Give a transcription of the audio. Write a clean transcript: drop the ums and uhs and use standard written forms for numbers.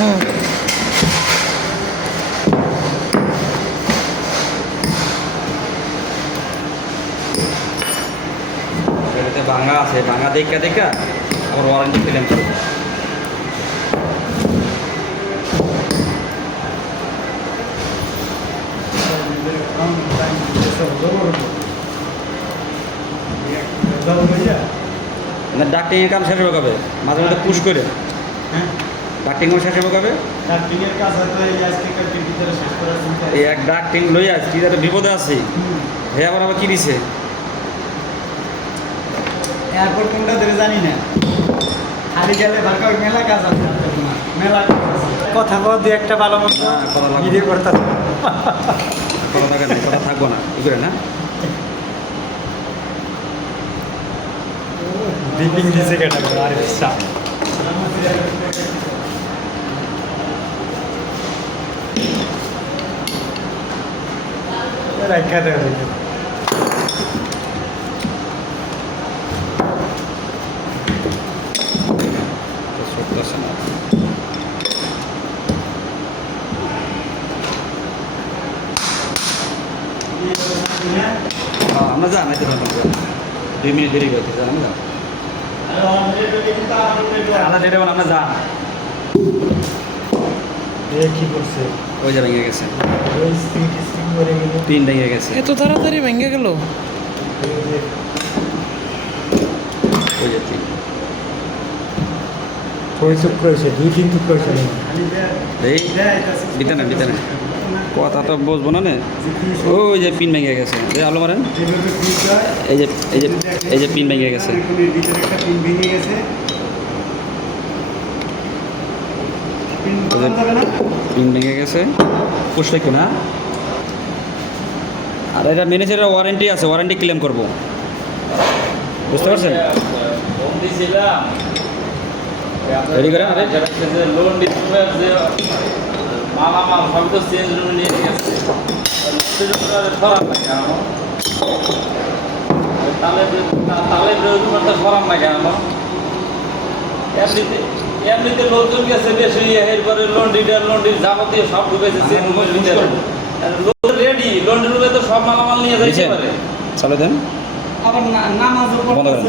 এটাতে ভাঙা আছে, ভাঙা দেখা দেখা আবার ওয়ারেন্টি ক্লেম করবো। না ডাক্টিংয়ের কাম শেষ হবে কবে? মাঝে মাঝে পুশ করে ডাক্টিং শেষ হবে কবে? এই এক ডাক্টিং লই আজকে একটা বিপদে আছি। হে আবার আবার কি দিছে? এয়ারপোর্ট কোনটা ধরে জানি না, খালি গেলে ভারকা মেলা কাজ আছে, মেলা কথা বল দিয়ে একটা ভালো মতো কথা লাগবে, ভিডিও করতে কথা থাকে না, কথা থাকবো না কি করে না। ডিপিং দিছে কেটা আর সাপ রাখা দেবে সত্যি না আমরা যান নাই তো 2 মিনিট দেরি করতে যান আমরা আমরা যেটা আমরা যান কি করছে ওই যে ভেঙে গেছে, ওই স্পিড করে গেল, পিন ভেঙে গেছে, এত তাড়াতাড়ি ভেঙে গেল। ওই যে পিন ওই টুকরো হয়েছে, 2-3 টুকরো হয়েছে। এই বিতানে বিতানে কথা তো বুঝবো না। ওই যে পিন ভেঙে গেছে, এই আলো মারেন, এই যে এই যে এই যে পিন ভেঙে গেছে, পিন ভেঙে গেছে, পুষলে কি না। আর এটা ম্যানেজারের ওয়ারেন্টি আছে, ওয়ারেন্টি ক্লেম করবো, বুঝতে পারছেন? রেডি করে লোন দিতে মালামাল সব তো চেঞ্জ রুমে নিয়ে গেছে, সরাম না কেন? তাহলে সরাম না কেন? এমনিতে লোকজন গেছে বেশি, এরপরে লোন ডির যাবতীয় সব ঢুকেছে চেঞ্জ রুমের ভিতরে। লোন রেডি, লোন রুমে তো সব মালামাল নিয়ে যাইতে পারে। চালু দেন, আবার নামাজ বন্ধ করেন।